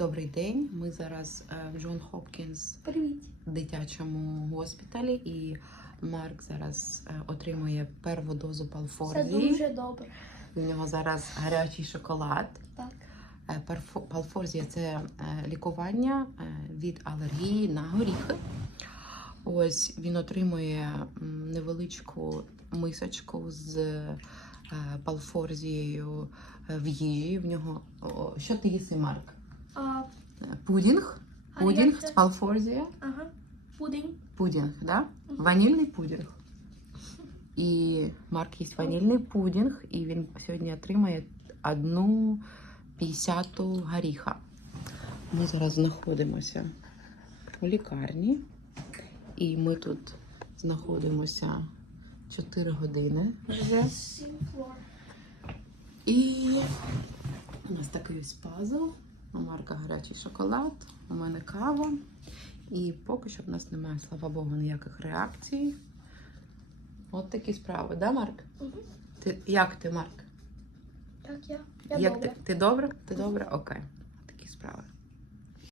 Добрий день. Ми зараз е, в Джон Хопкінс Привіт. дитячому госпіталі, і Марк зараз е, отримує перву дозу Все палфорзії. дуже добре. У нього зараз гарячий шоколад. Так. Е, Палфорзія це лікування від алергії на горіхи. Ось він отримує невеличку мисочку з палфорзією в їжі. В нього що ти їси, Марк? Як з це? палфорзія. ага. Пудинг. Пудінг, да? Мгм. Ванільний пудінг. І Марк їсть ванільний пудінг, і він сьогодні отримає одну п'ятдесяту горіха. Ми зараз знаходимося у лікарні, і ми тут знаходимося 4 години вже. І у нас такий ось пазл. У Марка гарячий шоколад, у мене кава. І поки що в нас немає, слава Богу, ніяких реакцій. От такі справи, да, Марк? Ти, як ти, Марк? Так, я. Я як добре. Ти, ти добре? Ти добре? Окей. Такі справи.